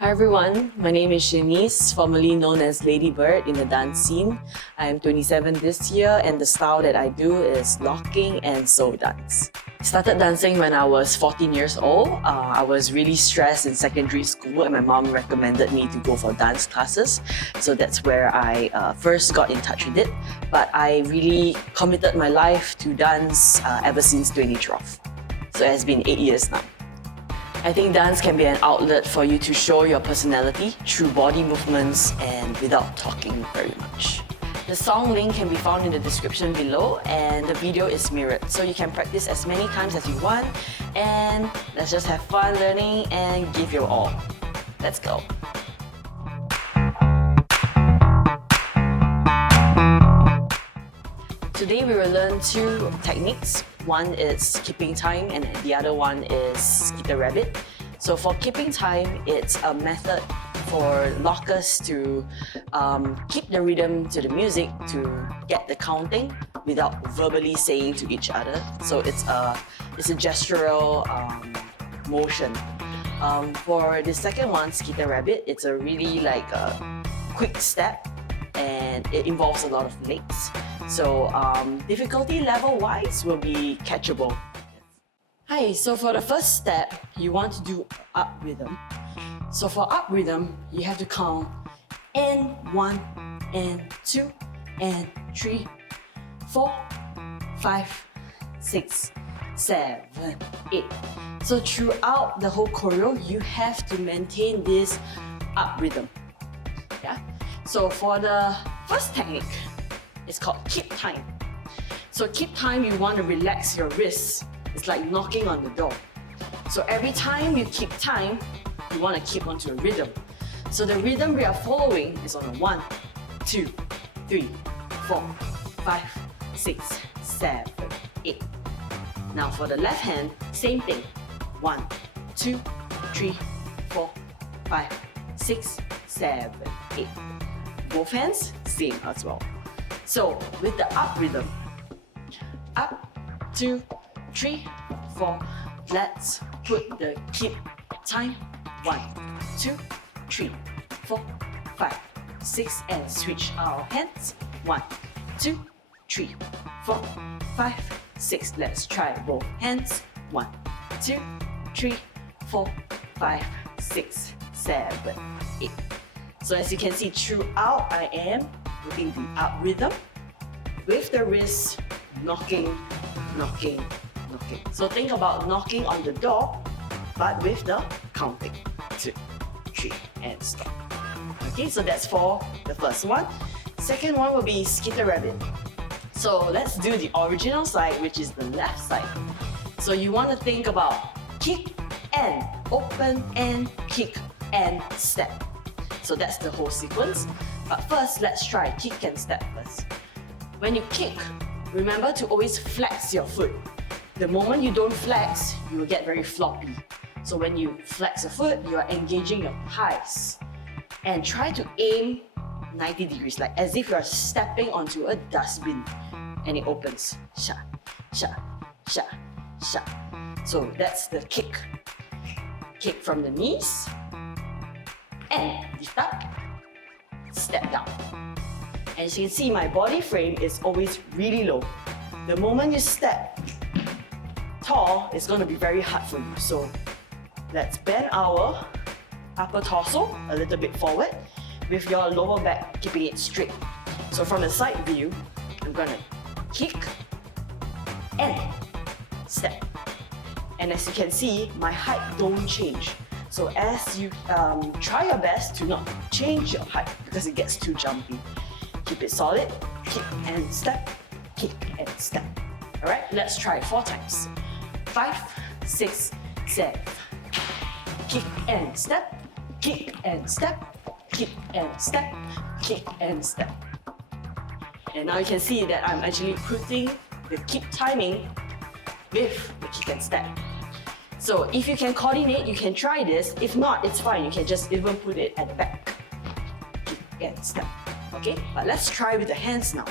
Hi everyone, my name is Shanice, formerly known as Lady Bird in the dance scene. I'm 27 this year and the style that I do is locking and soul dance. I started dancing when I was 14 years old. I was really stressed in secondary school and my mom recommended me to go for dance classes. So that's where I first got in touch with it. But I really committed my life to dance ever since 2012. So it has been 8 years now. I think dance can be an outlet for you to show your personality through body movements and without talking very much. The song link can be found in the description below and the video is mirrored, so you can practice as many times as you want and let's just have fun learning and give your all. Let's go! Today we will learn two techniques. One is keeping time and the other one is Skeeter Rabbit. So for keeping time, it's a method for lockers to keep the rhythm to the music, to get the counting without verbally saying to each other. So it's a gestural motion. For the second one, Skeeter Rabbit, it's a really like a quick step and it involves a lot of legs. So difficulty level wise will be catchable. Hi, so for the first step, you want to do up rhythm. So for up rhythm, you have to count and 1 and 2 and 3, 4, 5, 6, 7, 8. So throughout the whole choreo, you have to maintain this up rhythm. Yeah. So for the first technique, it's called keep time. So keep time, you want to relax your wrists. It's like knocking on the door. So every time you keep time, you want to keep onto a rhythm. So the rhythm we are following is on a 1, 2, 3, 4, 5, 6, 7, 8. Now for the left hand, same thing. 1, 2, 3, 4, 5, 6, 7, 8. Both hands, same as well. So with the up rhythm, up, 2, 3, 4, let's put the keep time. 1, 2, 3, 4, 5, 6, and switch our hands. 1, 2, 3, 4, 5, 6. Let's try both hands. 1, 2, 3, 4, 5, 6, 7, 8. So as you can see, throughout I am putting the up rhythm with the wrist knocking, knocking, knocking. So think about knocking on the door, but with the counting. 2, 3, and stop. Okay, so that's for the first one. Second one will be Skeeter Rabbit. So let's do the original side, which is the left side. So you want to think about kick and open and kick and step. So that's the whole sequence. But first, let's try kick and step first. When you kick, remember to always flex your foot. The moment you don't flex, you will get very floppy. So when you flex a foot, you are engaging your thighs. And try to aim 90 degrees, like as if you are stepping onto a dustbin. And it opens. Sha, sha, sha, sha. So that's the kick. Kick from the knees. And lift up, step down. And as you can see, my body frame is always really low. The moment you step tall, it's going to be very hard for you. So let's bend our upper torso a little bit forward with your lower back keeping it straight. So from the side view, I'm going to kick and step. And as you can see, my height don't change. So as you try your best to not change your height because it gets too jumpy. Keep it solid, kick and step, kick and step. Alright, let's try 4 times. 5, 6, 7. Kick and step, kick and step, kick and step, kick and step. And now you can see that I'm actually putting the keep timing with the kick and step. So if you can coordinate, you can try this. If not, it's fine. You can just even put it at the back. Kick and step. Okay, but let's try with the hands now.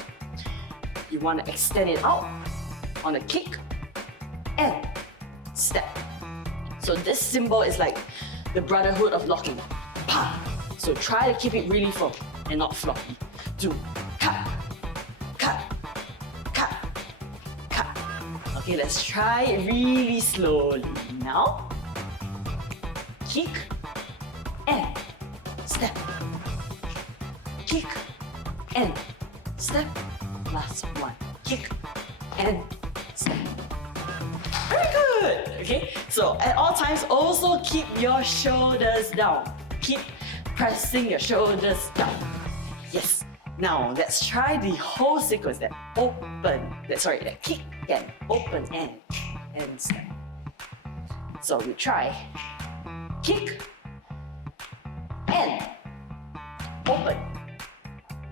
You want to extend it out on a kick and step. So this symbol is like the brotherhood of locking. So try to keep it really firm and not floppy. 2, cut, cut, cut, cut. Okay, let's try it really slowly. Now, kick and step. Kick and step. Last one. Kick and step. Very good. Okay, so at all times, also keep your shoulders down. Keep pressing your shoulders down. Yes. Now let's try the whole sequence. That kick and open and step. So we try kick and open.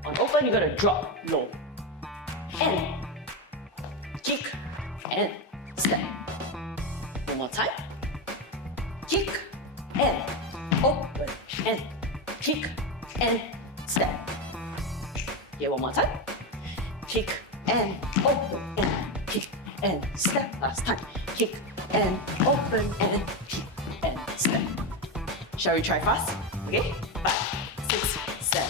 On open, you're gonna drop low. And kick and step. One more time. Kick and open and kick and step. Okay, one more time. Kick and open and kick and step. Last time. Kick and open and kick and step. Shall we try fast? Okay? 5, 6, 7.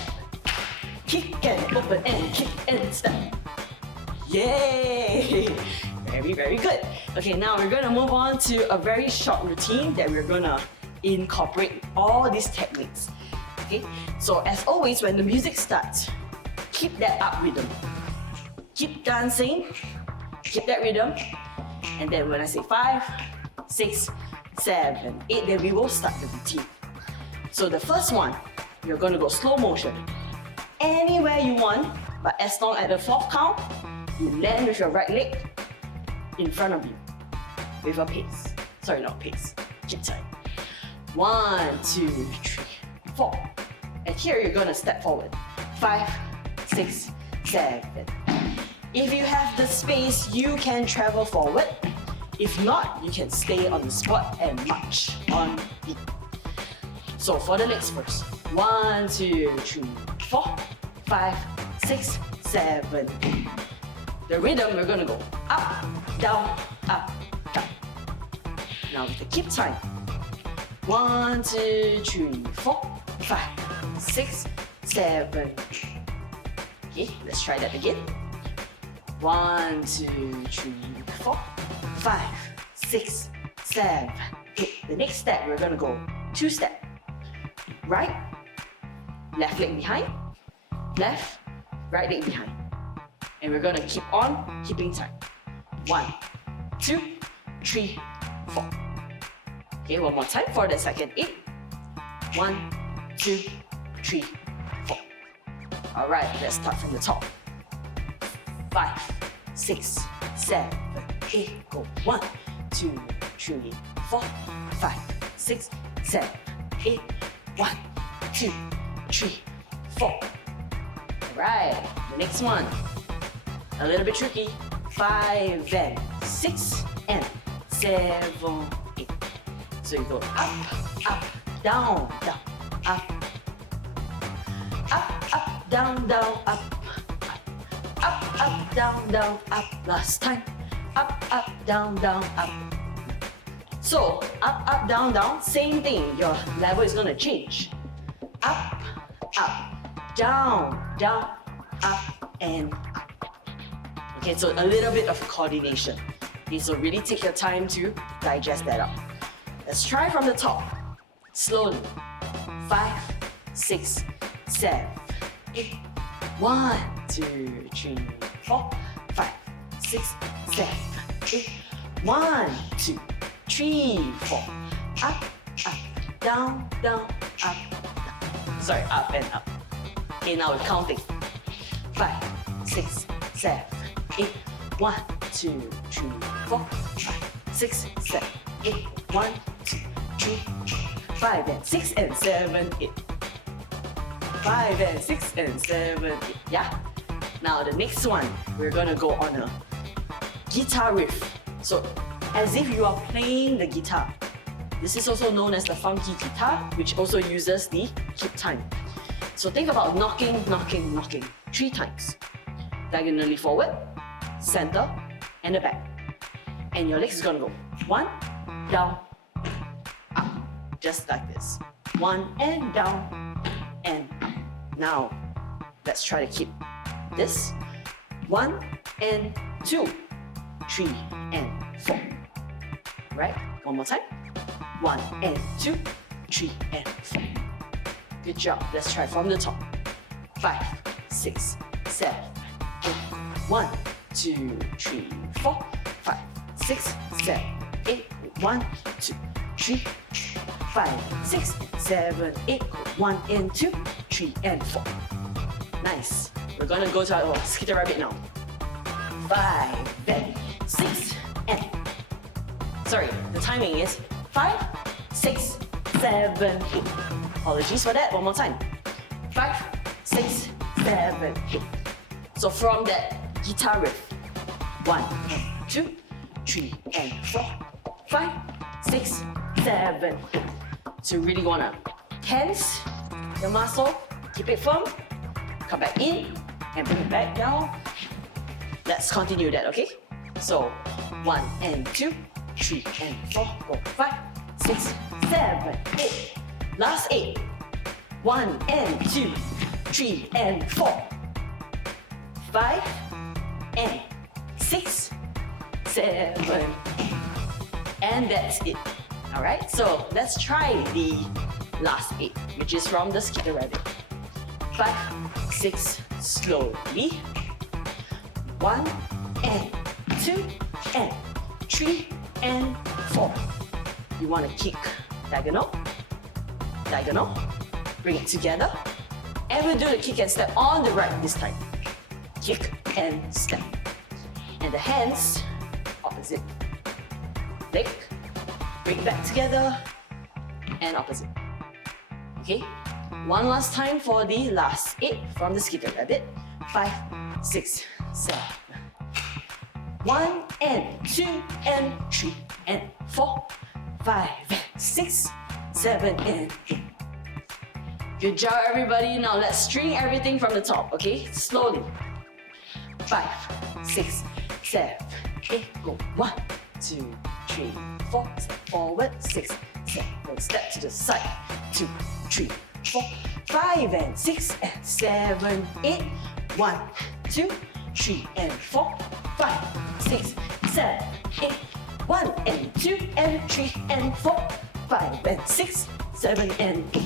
Kick and open and kick and step. Yay! Very, very good. Okay, now we're gonna move on to a very short routine that we're gonna incorporate all these techniques. Okay, so as always, when the music starts, keep that up rhythm. Keep dancing, keep that rhythm, and then when I say 5, 6, 7, 8, then we will start the routine. So the first one, you're gonna go slow motion. Anywhere you want, but as long as the 4th count, you land with your right leg in front of you with a pace. Sorry, not pace. Keep time. 1, 2, 3, 4. And here you're gonna step forward. 5, 6, 7. If you have the space, you can travel forward. If not, you can stay on the spot and march on beat. So for the legs first. 1, 2, 3, 4, 5, 6, 7. The rhythm, we're gonna go up, down, up, down. Now with the keep time. 1, 2, 3, 4, 5, 6, 7. Okay, let's try that again. 1, 2, 3, 4, 5, 6, 7. Okay, the next step, we're gonna go 2 step. Right, left leg behind, left, right leg behind. And we're gonna keep on keeping time. 1, 2, 3, 4. Okay, one more time for the second 8. 1, 2, 3, 4. All right, let's start from the top. 5, 6, 7, 8. Go. 1, 2, 3, 4, 5, 6, 7, 8. 1, 2, 3, 4. All right, the next one. A little bit tricky. 5 and 6 and 7, 8. So you go up, up, down, down, up, up, up, down, down, up, up, up, down, down, up. Last time. Up, up, down, down, up. So up, up, down, down. Same thing. Your level is gonna change. Up, up, down, down, up, and up. Okay, so a little bit of coordination. Okay, so really take your time to digest that up. Let's try from the top. Slowly. 5, 6, 7, 8. 1, 2, 3, 4, 5, 6, 7, 8. 1, 2, 3, 4. Up, up, down, down, up, down. Sorry, up and up. Okay, now we're counting. 5, 6, 7, 8. 1, 2, 3, 4, 5, 6, 7, 8. 1, 2, 3, 5 and 6 and 7, 8. 5 and 6 and 7, 8. Yeah? Now the next one, we're gonna go on a guitar riff. So as if you are playing the guitar. This is also known as the funky guitar, which also uses the keep time. So think about knocking, knocking, knocking 3 times. Diagonally forward, center, and the back. And your legs is gonna go 1, down, up. Just like this. 1 and down, Now, let's try to keep this. 1 and 2, 3 and 4. Right? One more time. 1 and 2, 3 and 4. Good job. Let's try from the top. 5, 6, 7, 8. 1, 2, 3, 4, 5, 6, 7, 8. 1, 2, 3, 5, 6, 7, 8. 1 and 2, 3 and 4. Nice. We're gonna go to our Skeeter Rabbit now. 5 and 6 and. Sorry, the timing is 5, 6, 7, 8. Apologies for that. One more time. 5, 6, 7, 8. So from that guitar riff, 1 and 2, 3 and 4, 5, 6, 7, 8. So you really wanna tense the muscle, keep it firm, come back in, and bring it back down. Let's continue that, okay? So 1 and 2, 3 and 4, go 5, 6, 7, 8. Last 8. 1 and 2, 3 and 4. 5 and 6, 7, 8. And that's it. Alright, so let's try the last 8, which is from the Skeeter Rabbit. 5, 6, slowly. 1 and 2 and 3 and 4. You want to kick diagonal, diagonal, bring it together, and we'll do the kick and step on the right this time. Kick and step. And the hands, opposite. Leg, bring back together, and opposite. Okay? One last time for the last 8 from the Skeeter Rabbit. 5, 6, 7. 1 and 2 and 3 and 4, 5 and 6, 7 and 8. Good job, everybody. Now let's string everything from the top, okay? Slowly. 5, 6, 7, 8. Go 1, 2, 3, 4. Step forward. 6, 7. Step to the side. 2, 3, 4, 5 and 6 and 7, 8. 1, 2, 3 and 4, 5, 6, 7, 8. 1 and 2 and 3 and 4, 5 and 6, 7 and 8.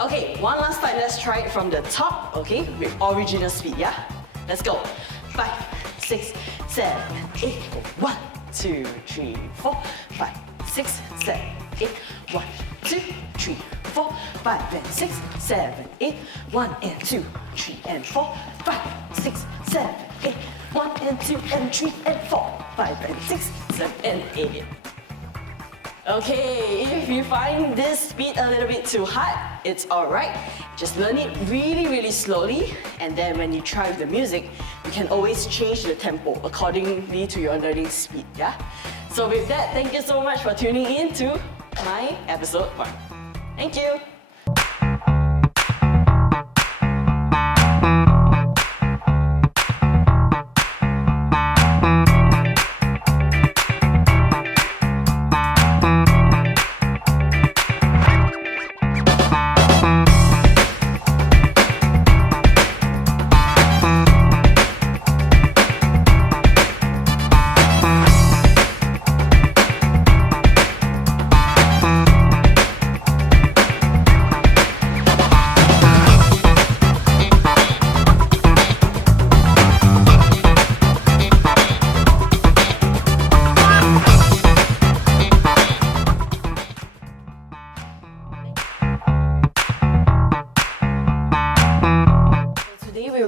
Okay, one last time. Let's try it from the top, okay? With original speed, yeah? Let's go. 5, 6, 7, 8. 1, 2, 3, 4, 5, 6, 7, 8. 1, 2, 3, 4, 5 and 6, 7, 8. 1 and 2, 3 and 4, 5, 6, 7, 8. 1 and 2 and 3 and 4, 5 and 6, 7 and 8. Okay, if you find this speed a little bit too hard, it's alright. Just learn it really, really slowly, and then when you try with the music, you can always change the tempo accordingly to your learning speed, yeah? So with that, thank you so much for tuning in to my episode 1. Thank you!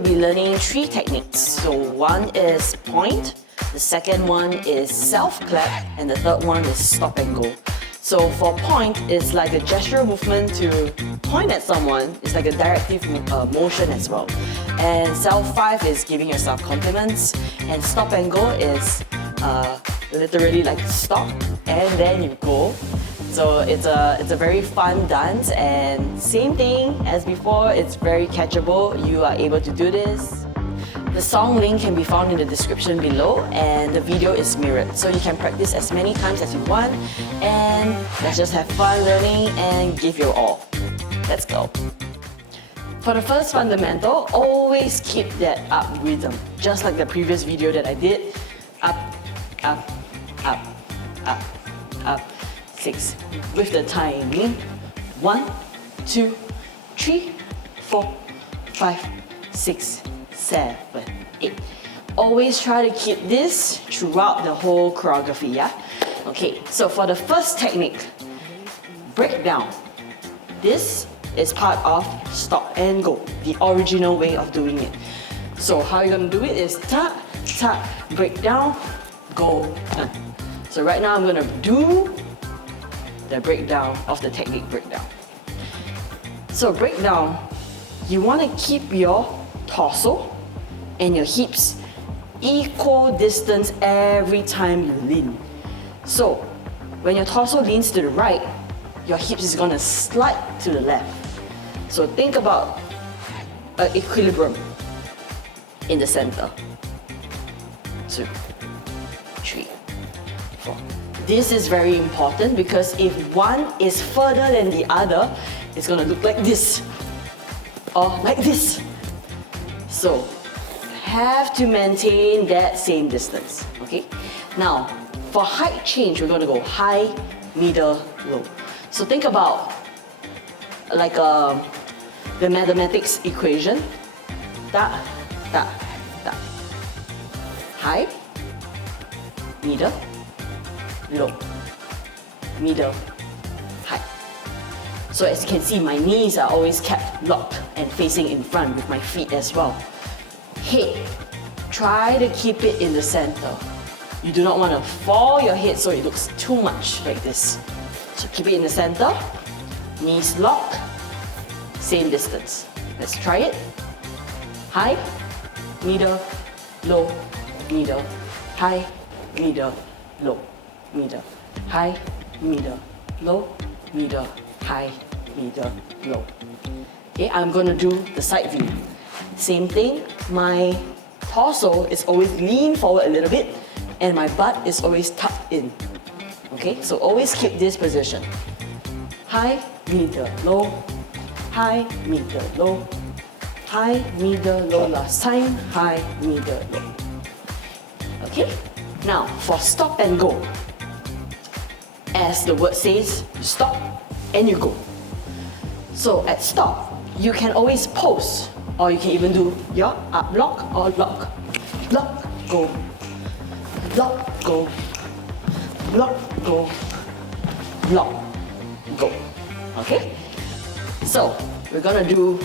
Learning 3 techniques. So one is point, the second one is self-clap, and the third one is stop and go. So for point, it's like a gestural movement to point at someone. It's like a directive motion as well. And self-5 is giving yourself compliments, and stop and go is literally like stop and then you go. So it's a very fun dance, and same thing as before, it's very catchable. You are able to do this. The song link can be found in the description below, and the video is mirrored. So you can practice as many times as you want, and let's just have fun learning and give your all. Let's go. For the first fundamental, always keep that up rhythm. Just like the previous video that I did. Up, up, up, up, up. 6. With the timing. 1, 2, 3, 4, 5, 6, 7, 8. Always try to keep this throughout the whole choreography, yeah? Okay, so for the first technique, breakdown. This is part of stop and go, the original way of doing it. So how you're gonna do it is tap, tap, breakdown, go. So right now I'm gonna do the breakdown of the technique breakdown. So breakdown, you wanna keep your torso and your hips equal distance every time you lean. So when your torso leans to the right, your hips is gonna slide to the left. So think about an equilibrium in the center. 2, 3, 4. This is very important because if one is further than the other, it's gonna look like this or like this. So have to maintain that same distance, okay? Now, for height change, we're gonna go high, middle, low. So think about like the mathematics equation. Da, da, da. High, middle, low, middle, high. So as you can see, my knees are always kept locked and facing in front with my feet as well. Head, try to keep it in the center. You do not want to fall your head so it looks too much like this. So keep it in the center, knees locked, same distance. Let's try it. High, middle, low, middle, high, middle, low, middle, high, middle, low, middle, high, middle, low. Okay, I'm gonna do the side view. Same thing, my torso is always lean forward a little bit and my butt is always tucked in. Okay, so always keep this position. High, middle, low, high, middle, low, high, middle, low last time, high, middle, low. Okay, now for stop and go. As the word says, you stop and you go. So at stop, you can always pose or you can even do your up lock or lock. Lock, go. Lock, go. Lock, go. Lock, go. Okay? So, we're gonna do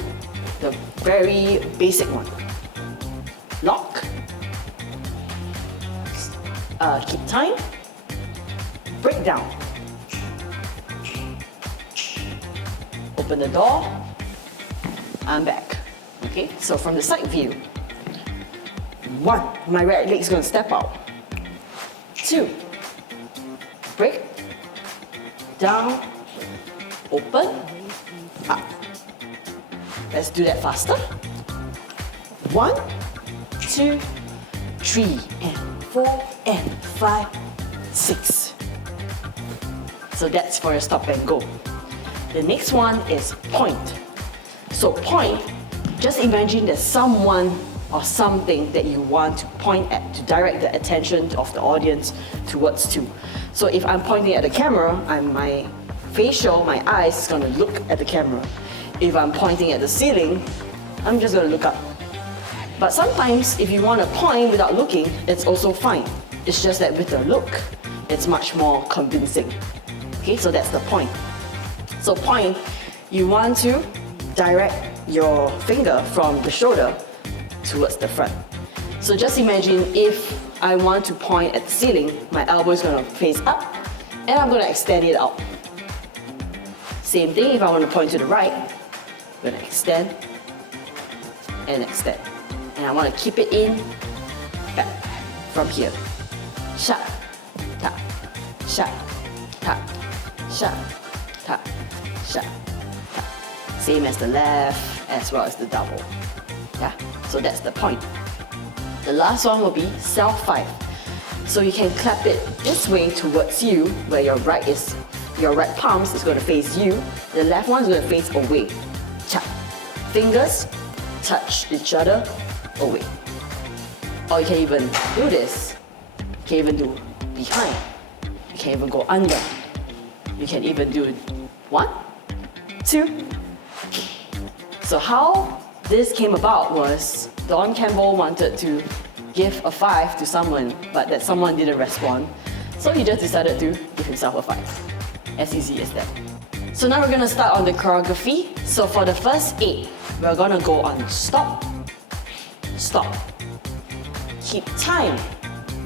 the very basic one. Lock. Keep time. Break down. Open the door. I'm back. Okay, so from the side view. 1, my right leg is gonna step out. 2, break, down, open, up. Let's do that faster. 1, 2, 3, and 4, and 5, 6. So that's for your stop and go. The next one is point. So point, just imagine there's someone or something that you want to point at to direct the attention of the audience towards to. So if I'm pointing at the camera, my facial, my eyes is gonna look at the camera. If I'm pointing at the ceiling, I'm just gonna look up. But sometimes if you want to point without looking, it's also fine. It's just that with the look, it's much more convincing. Okay, so that's the point. So point, you want to direct your finger from the shoulder towards the front. So just imagine if I want to point at the ceiling, my elbow is going to face up and I'm going to extend it out. Same thing if I want to point to the right, I'm going to extend and extend. And I want to keep it in back from here. Sha, ta, sha, ta, sha, ta, sha, ta. Same as the left as well as the double. Yeah, so that's the point. The last one will be self 5. So you can clap it this way towards you, where your right palms is going to face you. The left one is going to face away. Cha, Fingers touch each other away. Or you can even do this. You can even do behind. You can even go under. You can even do 1, 2. So how this came about was Don Campbell wanted to give a 5 to someone, but that someone didn't respond. So he just decided to give himself a 5. As easy as that. So now we're gonna start on the choreography. So for the first 8, we're gonna go on stop, stop, keep time,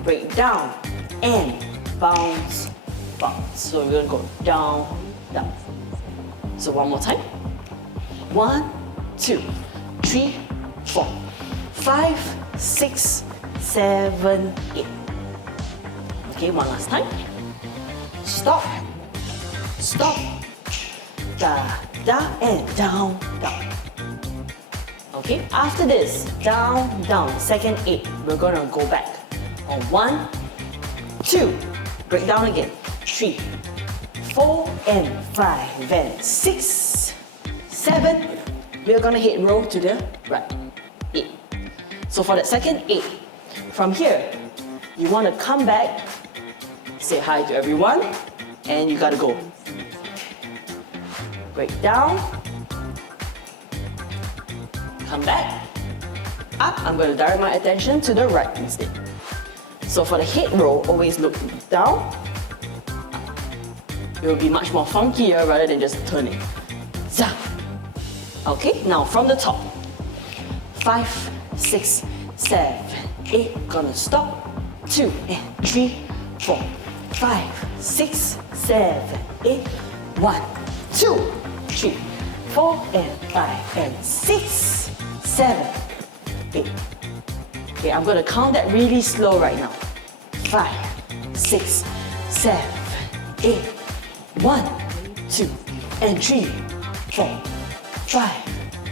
break down, and bounce, bounce. So we're gonna go down, down. So one more time. 1, 2, 3, 4, 5, 6, 7, 8. Okay, one last time. Stop, stop, da, da, and down, down. Okay, after this, down, down, second 8, we're gonna go back on 1, 2, break down again, 3, 4, and 5, and 6, 7, we're gonna hit roll to the right, 8. So for that second 8, from here, you wanna come back, say hi to everyone, and you gotta go. Break down, come back, up. I'm going to direct my attention to the right instead. So for the head roll, always look down. It will be much more funkier rather than just turning. Zap. Okay, now from the top. 5, 6, 7, 8. Gonna stop. 2 and 3, 4, 5, 6, 7, 8. 1, 2, 3, 4, and 5, and 6, 7, 8. Okay, I'm gonna count that really slow right now. 5, 6, 7, 8. 1, 2, and 3, 4, 5,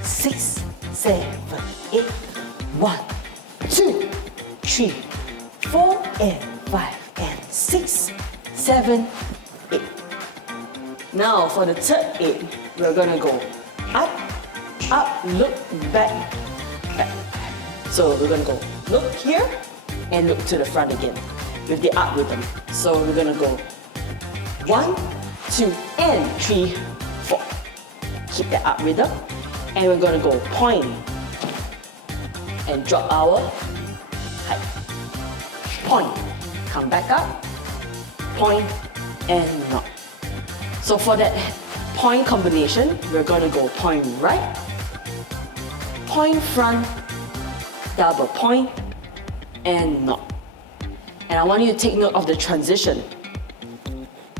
6, 7, 8. 1, 2, 3, 4, and 5, and 6, 7, 8. Now for the third 8, we're gonna go up, up, look, back, back. So we're gonna go look here and look to the front again with the up rhythm. So we're gonna go 1, 2, and 3, 4. Keep that up rhythm. And we're gonna go point and drop our height. Point, come back up, point, and knock. So for that point combination, we're gonna go point right, point front, double point, and knock. And I want you to take note of the transition.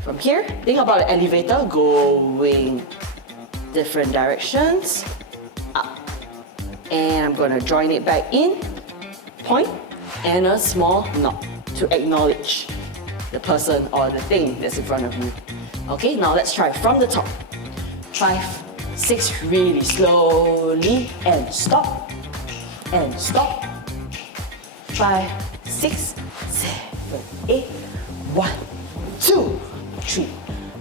From here, think about the elevator going different directions, up. And I'm gonna join it back in, point, and a small knock to acknowledge the person or the thing that's in front of you. Okay, now let's try from the top. 5, 6, really slowly, and stop, and stop. 5, 6, 7, 8. 1, 2, 3,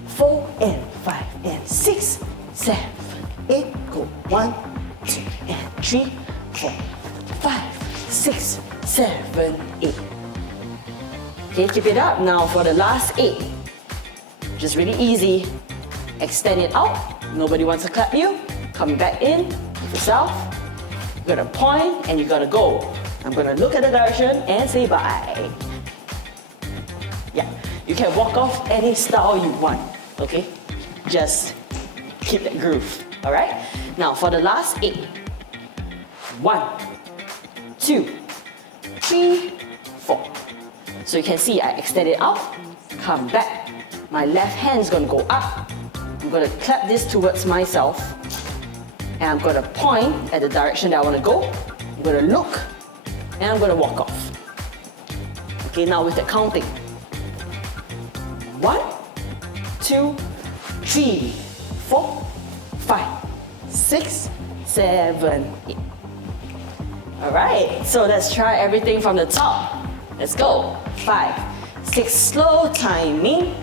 4, and 5, and 6, 7, 8. Go 1, 2, and 3, 4, 5, 6, 7, 8. Okay, keep it up. Now for the last 8. Just really easy. Extend it out. Nobody wants to clap you. Coming back in. Give yourself. You're gonna point and you're gonna go. I'm gonna look at the direction and say bye. Yeah, you can walk off any style you want. Okay, just keep that groove. All right. Now for the last 8. 1, 2, 3, 4. So you can see I extend it out. Come back. My left hand is going to go up. I'm going to clap this towards myself. And I'm going to point at the direction that I want to go. I'm going to look. And I'm going to walk off. Okay, now with the counting. 1, 2, 3, 4, 5, 6, 7, 8. Alright, so let's try everything from the top. Let's go. 5, 6, slow timing.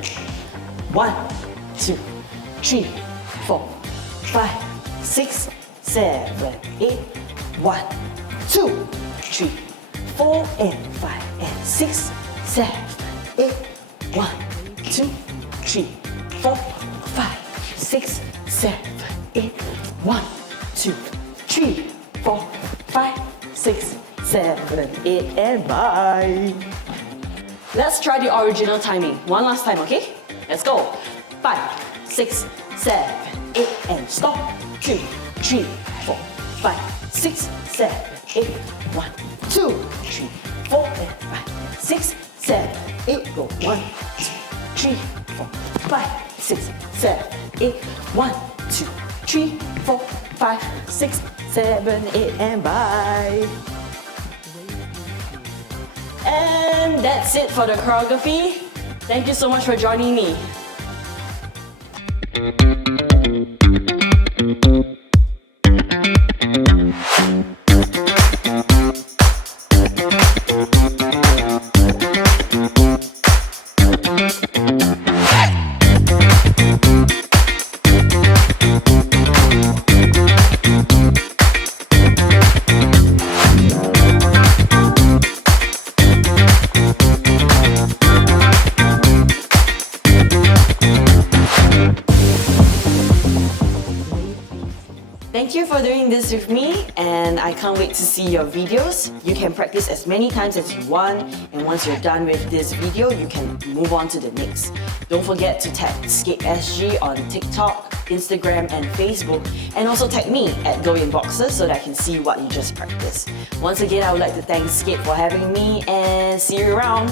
1, 2, 3, 4, 5, 6, 7, 8. 1, 2, 3, 4, and 5, and 6, 7, 8. 1, 2, 3, 4, 5, 6, 7, 8. 1, 2, 3, 4, 5, 6, 7, 8, and bye. Let's try the original timing. One last time, okay? Let's go. 5, 6, 7, 8, and stop. 2, 3, 4, 5, 6, 7, 8. 1, 2, 3, 4, and 5, 6, 7, 8. Go. 1, 2, 3, 4, 5, 6, 7, 8. 1, 2, 3, 4, 5, 6, 7, 8, and bye. And that's it for the choreography. Thank you so much for joining me. Thank you for doing this with me, and I can't wait to see your videos. You can practice as many times as you want, and once you're done with this video, you can move on to the next. Don't forget to tag scape.sg on TikTok, Instagram, and Facebook, and also tag me at GoInBoxer so that I can see what you just practiced. Once again, I would like to thank Scape for having me, and see you around.